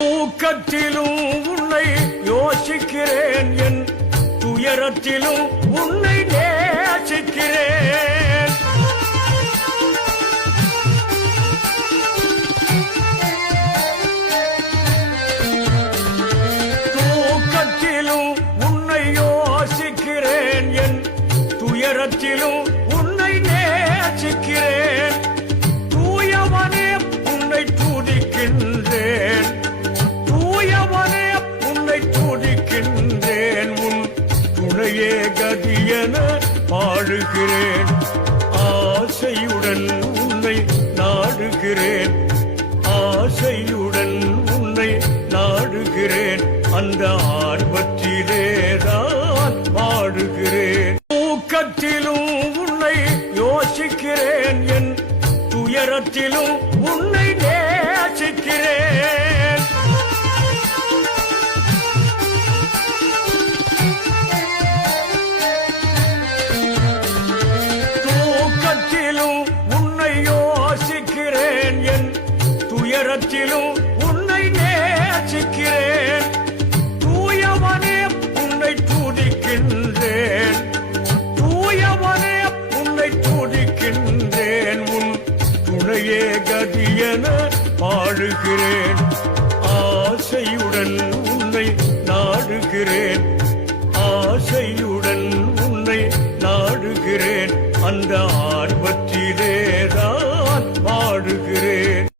தூக்கத்திலும் உன்னை யோசிக்கிறேன், என் துயரத்திலும் உன்னை நேசிக்கிறேன். தூக்கத்திலும் உன்னை யோசிக்கிறேன், என் துயரத்திலும் உன்னை நேசிக்கிறேன். தூயவனே உன்னை துதிக்கின்றேன், தூயவனே உன்னை துதிக்கின்றேன். உன் துணையே கதியென பாடுகிறேன், ஆசையுடன் உன்னை நாடுகிறேன், ஆசையுடன் உன்னை நாடுகிறேன். அந்த ஆர்வத்திலேதான் பாடுகிறேன். தூக்கத்திலும் உன்னை யோசிக்கிறேன், என் துயரத்திலும் உன்னை நேசிக்கிறேன். தூக்கத்திலும் உன்னை யோசிக்கிறேன், என் துயரத்திலும் உன்னை நேசிக்கிறேன். தூயவனே உன்னை துதிக்கின்றேன், தூயவனே உன்னை துதிக்கின்றேன். உன் துணையே கதியென பாடுகிறேன், ஆசையுடன்